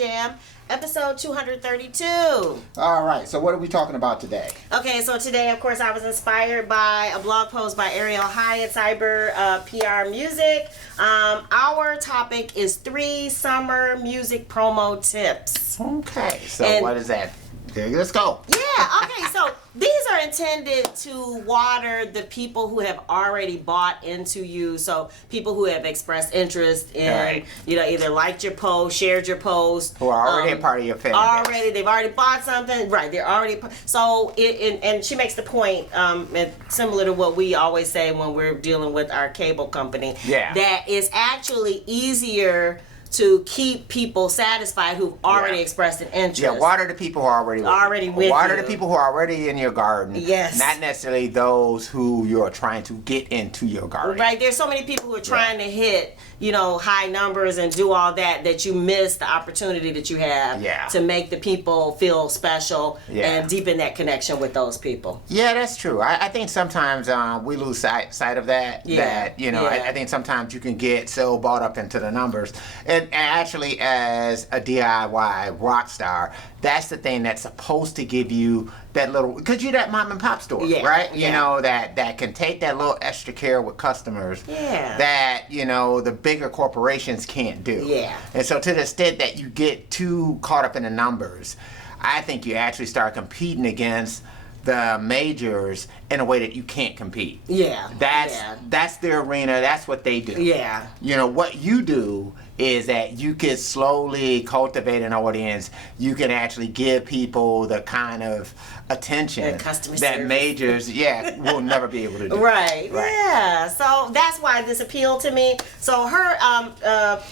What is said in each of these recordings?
Jam, episode 232. All right, so what are we talking about today? Okay, so today, of course, I was inspired by a blog post by Ariel Hyatt, cyberpr music. Our topic is 3 summer music promo tips. Okay, so what is that? Okay, let's go. Yeah, okay, so these are intended to water the people who have already bought into you. So people who have expressed interest in, either liked your post, shared your post. Who are already a part of your fan base. They've already bought something. Right, they're already, so, and she makes the point, similar to what we always say when we're dealing with our cable company, that it's actually easier to keep people satisfied who've already expressed an interest. Yeah, water the people who are already with you. Water the people who are already in your garden. Yes. Not necessarily those who you're trying to get into your garden. Right, there's so many people who are trying to hit, high numbers and do all that you miss the opportunity that you have to make the people feel special and deepen that connection with those people. Yeah, that's true. I think sometimes we lose sight of that. I think sometimes you can get so bought up into the numbers. And actually, as a DIY rock star, that's the thing that's supposed to give you that little, because you're that mom and pop store, right? You know, that can take that little extra care with customers that, the bigger corporations can't do. Yeah. And so to the extent that you get too caught up in the numbers, I think you actually start competing against the majors in a way that you can't compete. That's their arena. That's what they do. What you do is that you can slowly cultivate an audience. You can actually give people the kind of attention that majors will never be able to do. Right. Yeah. So that's why this appealed to me. So her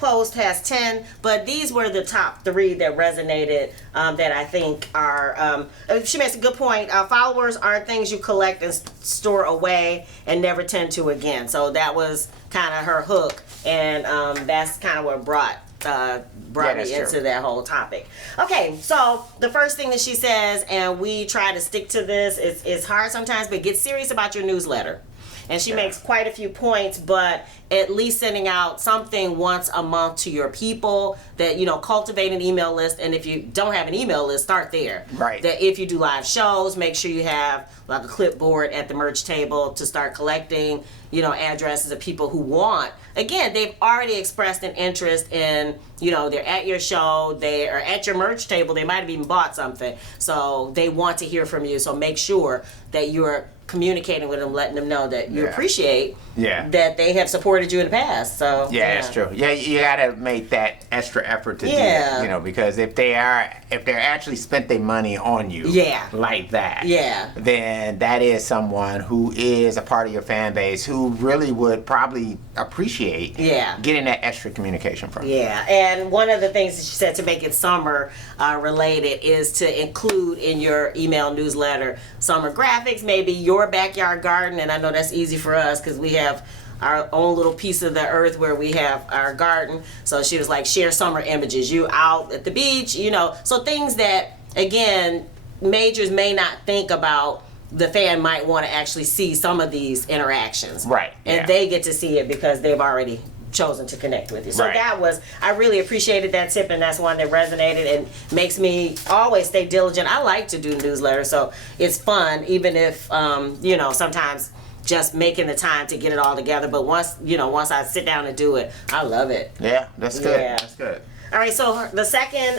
post has 10, but these were the top 3 that resonated that I think are, she makes a good point. Followers aren't things you collect and store away and never tend to again. So that was kind of her hook, and that's kind of what brought me into that whole topic. Okay, so the first thing that she says, and we try to stick to this, it's hard sometimes, but get serious about your newsletter. And she makes quite a few points, but at least sending out something once a month to your people that, cultivate an email list. And if you don't have an email list, start there. Right. That if you do live shows, make sure you have like a clipboard at the merch table to start collecting, addresses of people who want. Again, they've already expressed an interest in, they're at your show, they are at your merch table, they might have even bought something. So they want to hear from you. So make sure that you're communicating with them, letting them know that you appreciate that they have supported you in the past. So that's true. Yeah, you gotta make that extra effort to do it, because if they're actually spent their money on you like that, then that is someone who is a part of your fan base who really would probably appreciate getting that extra communication from you. And one of the things that she said to make it summer related is to include in your email newsletter summer graphics, maybe your backyard garden. And I know that's easy for us because we have our own little piece of the earth where we have our garden. So she was like, share summer images, you out at the beach, so things that, again, majors may not think about. The fan might want to actually see some of these interactions. Right. And they get to see it because they've already chosen to connect with you. So I really appreciated that tip, and that's one that resonated and makes me always stay diligent. I like to do newsletters, so it's fun, even if, sometimes just making the time to get it all together. But once I sit down and do it, I love it. Yeah, that's good. Yeah. That's good. All right, so the second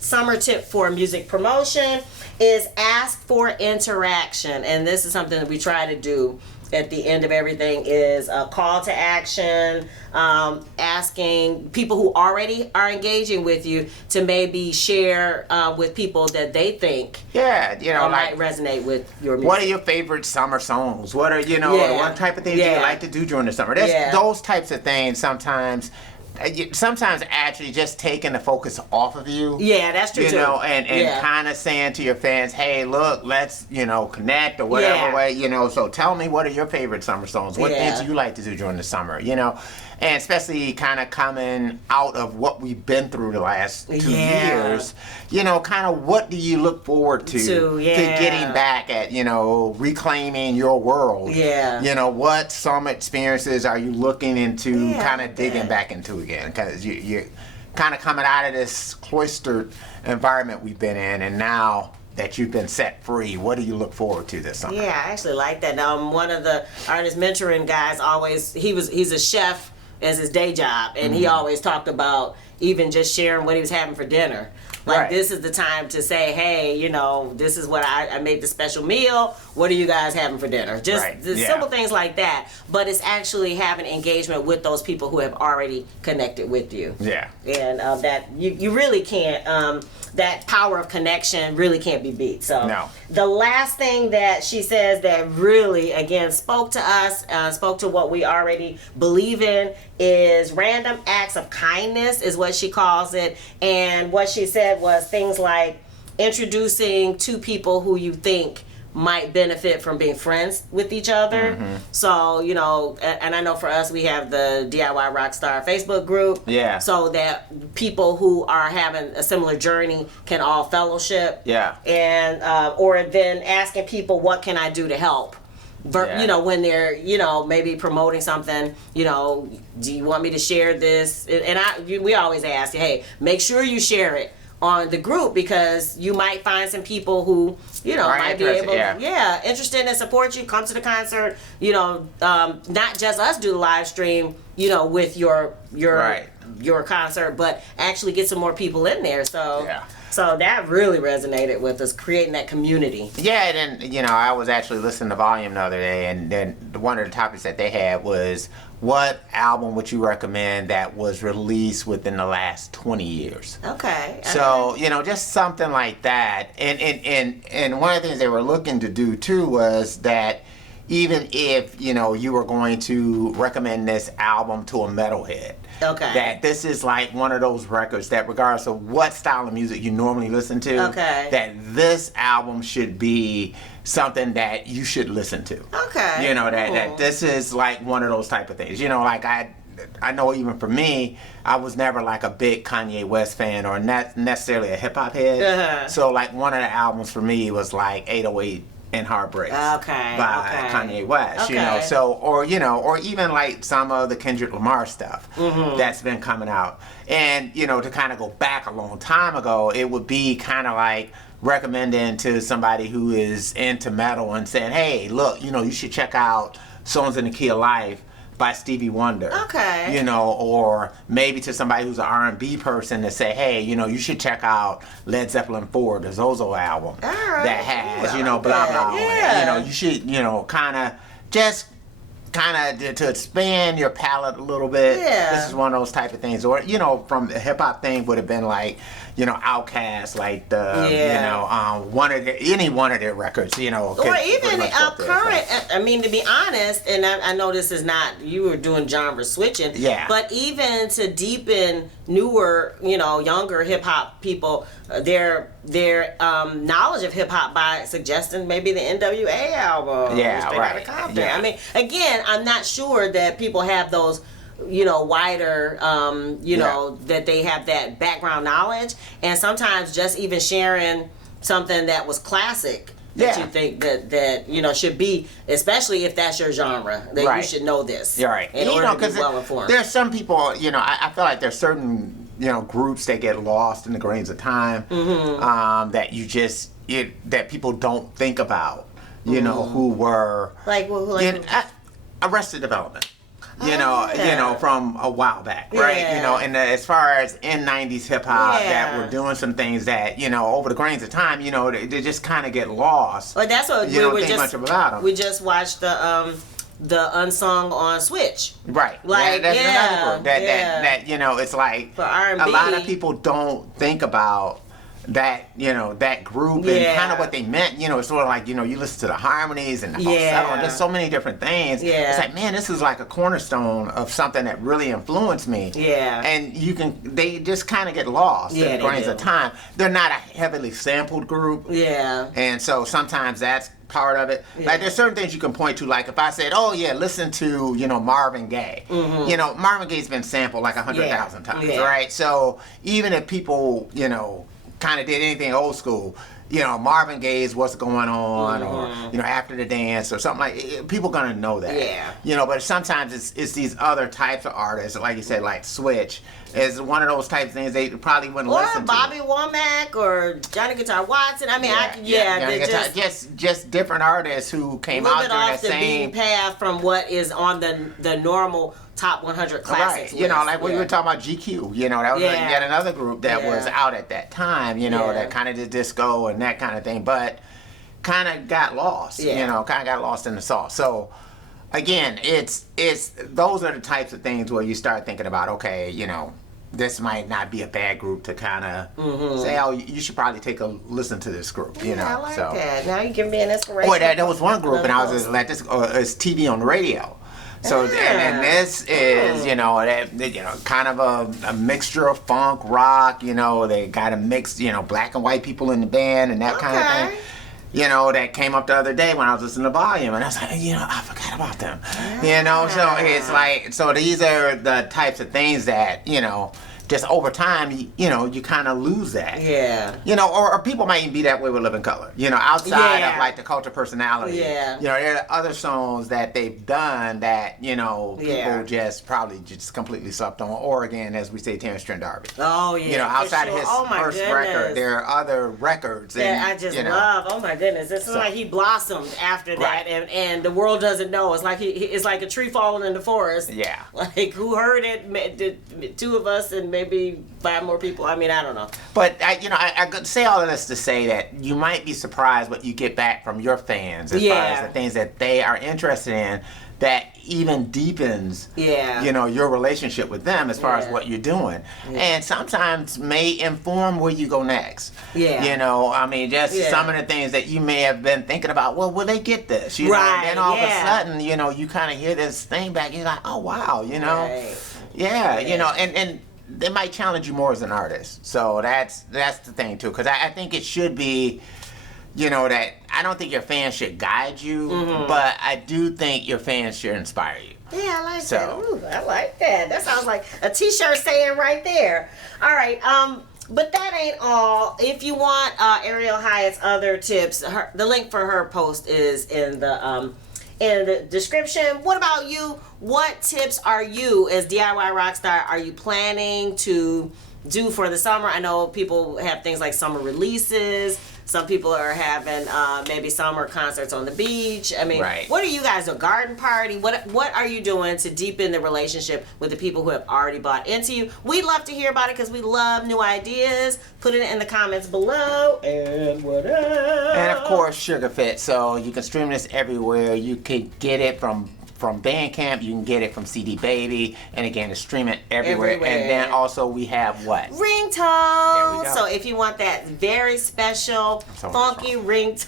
summer tip for music promotion is ask for interaction. And this is something that we try to do at the end of everything, is a call to action, asking people who already are engaging with you to maybe share with people that they think might resonate with your music. What are your favorite summer songs? What are, what type of things do you like to do during the summer? Those types of things sometimes actually just taking the focus off of you. Yeah, that's true too. And kind of saying to your fans, hey, look, let's, connect or whatever way, so tell me, what are your favorite summer songs? What things do you like to do during the summer, And especially kind of coming out of what we've been through the last 2 years, kind of what do you look forward to getting back at, reclaiming your world? What some experiences are you looking into kind of digging back into again? Because you kind of coming out of this cloistered environment we've been in, and now that you've been set free, what do you look forward to this summer? Yeah, I actually like that. One of the artist mentoring guys he's a chef as his day job, and he always talked about even just sharing what he was having for dinner. Like, this is the time to say, hey, you know, this is what I made the special meal. What are you guys having for dinner? Just the simple things like that. But it's actually having engagement with those people who have already connected with you. Yeah. And that you really can't, that power of connection really can't be beat. So no. The last thing that she says that really, again, spoke to us, spoke to what we already believe in, is random acts of kindness is what she calls it. And what she said was things like introducing two people who you think might benefit from being friends with each other. So, you know, and I know for us, we have the DIY Rockstar Facebook group. Yeah. So that people who are having a similar journey can all fellowship. Yeah. And, or then asking people, what can I do to help? You know, when they're, you know, maybe promoting something, you know, do you want me to share this? And we always ask, hey, make sure you share it on the group, because you might find some people who, you know, might be able, interested and support you, come to the concert, you know, not just us do the live stream, you know, with your concert, but actually get some more people in there. So so that really resonated with us, creating that community. Yeah, and then, you know, I was actually listening to Volume the other day, and then one of the topics that they had was, what album would you recommend that was released within the last 20 years? Okay. So, you know, just something like that. And one of the things they were looking to do too was that even if, you know, you were going to recommend this album to a metalhead, that this is like one of those records that regardless of what style of music you normally listen to, that this album should be something that you should listen to. You know, that this is like one of those type of things. You know, like I know even for me, I was never like a big Kanye West fan or not necessarily a hip hop head. So like one of the albums for me was like 808 and Heartbreaks by Kanye West, you know, so, or, you know, or even like some of the Kendrick Lamar stuff that's been coming out. And, you know, to kind of go back a long time ago, it would be kind of like recommending to somebody who is into metal and saying, hey, look, you know, you should check out Songs in the Key of Life by Stevie Wonder. You know, or maybe to somebody who's an R&B person to say, hey, you know, you should check out Led Zeppelin 4, the Zozo album that has, you know, blah, blah, blah. You know, you should, you know, kind of to expand your palette a little bit. This is one of those type of things. Or, you know, from the hip hop thing would have been like, you know, Outkast, like the, you know, any one of their records, you know. Or even current, I mean, to be honest, and I know this is not, you were doing genre switching, but even to deepen newer, you know, younger hip hop people, their knowledge of hip hop by suggesting maybe the NWA album. I mean, again, I'm not sure that people have those, you know, wider, you know, that they have that background knowledge. And sometimes just even sharing something that was classic that you think that, you know, should be, especially if that's your genre, that you should know this. In order to be well informed. There's some people, you know, I feel like there's certain, you know, groups that get lost in the grains of time, that you just, that people don't think about, you know, who were, like Arrested Development. You know, from a while back, right? You know, and as far as in 90s hip hop that were doing some things that, you know, over the grains of time, you know, they just kind of get lost. Well, that's what you don't think much about them. We just watched the Unsung on Switch. Like, that's another group that, you know, it's like for R&B, a lot of people don't think about that, you know, that group and kind of what they meant. You know, it's sort of like, you know, you listen to the harmonies and the falsetto and just so many different things. It's like, man, this is like a cornerstone of something that really influenced me. And they just kind of get lost in the grains of time. They're not a heavily sampled group. And so sometimes that's part of it. Like, there's certain things you can point to, like if I said, oh yeah, listen to, you know, Marvin Gaye. You know, Marvin Gaye's been sampled like 100,000 times, right? So even if people, you know, kind of did anything old school, Marvin Gaye's What's Going On, or After the Dance, or something like. People gonna know that. Yeah. But sometimes it's these other types of artists, like you said, like Switch is one of those type of things they probably wouldn't listen to. Or Bobby Womack or Johnny Guitar Watson. I mean, just different artists who came out during that same beaten path from what is on the normal top 100 classics. Right. Like when you were talking about GQ, that was yet another group that was out at that time, that kind of did disco and that kind of thing, but kind of got lost, kind of got lost in the sauce. So again, it's those are the types of things where you start thinking about, okay, this might not be a bad group to kind of say, oh, you should probably take a listen to this group, I like that. Now you give me an inspiration. Boy, there was one group, and I was just like, this is TV on the radio. So and this is kind of a mixture of funk, rock. They got a mix, black and white people in the band and that kind of thing. That came up the other day when I was listening to Volume, and I was like, I forgot about them. So it's like, so these are the types of things that just over time, you kind of lose that. Yeah. Or people might even be that way with Living Color. Outside of like the Culture Personality. Yeah. There are other songs that they've done that people just probably just completely slept on. Or again, as we say, Terrence Trent D'Arby. Oh yeah. Outside of his first record, there are other records that I just love. Oh my goodness, it's like he blossomed after that, and the world doesn't know. It's like it's like a tree falling in the forest. Yeah. Like who heard it? Two of us and maybe 5 more people. I mean, I don't know. But I could say all of this to say that you might be surprised what you get back from your fans as far as the things that they are interested in, that even deepens your relationship with them as far as what you're doing, and sometimes may inform where you go next. I mean, just some of the things that you may have been thinking about, well, will they get this, and then all of a sudden you kind of hear this thing back, you're like, oh wow, and they might challenge you more as an artist. So that's the thing too, because I think it should be, that I don't think your fans should guide you, but I do think your fans should inspire you. Yeah, I like that. Ooh, I like that. That sounds like a t-shirt saying right there. All right, but that ain't all. If you want Ariel Hyatt's other tips, the link for her post is in the description. What about you? What tips are you as DIY Rockstar are you planning to do for the summer? I know people have things like summer releases. Some people are having maybe summer concerts on the beach. I mean, what are you guys, a garden party? What are you doing to deepen the relationship with the people who have already bought into you? We'd love to hear about it because we love new ideas. Put it in the comments below. And what else? And of course, Sugar Fit. So you can stream this everywhere. You can get it from Bandcamp, you can get it from CD Baby, and again, to stream it everywhere. And then also we have what? Ringtones. So if you want that very special, funky ringtone,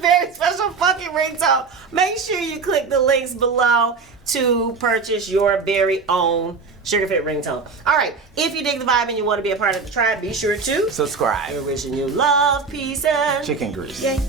very special, funky ringtone, make sure you click the links below to purchase your very own Sugar Fit ringtone. All right, if you dig the vibe and you want to be a part of the tribe, be sure to subscribe. We're wishing you love, peace, and chicken grease. Yay.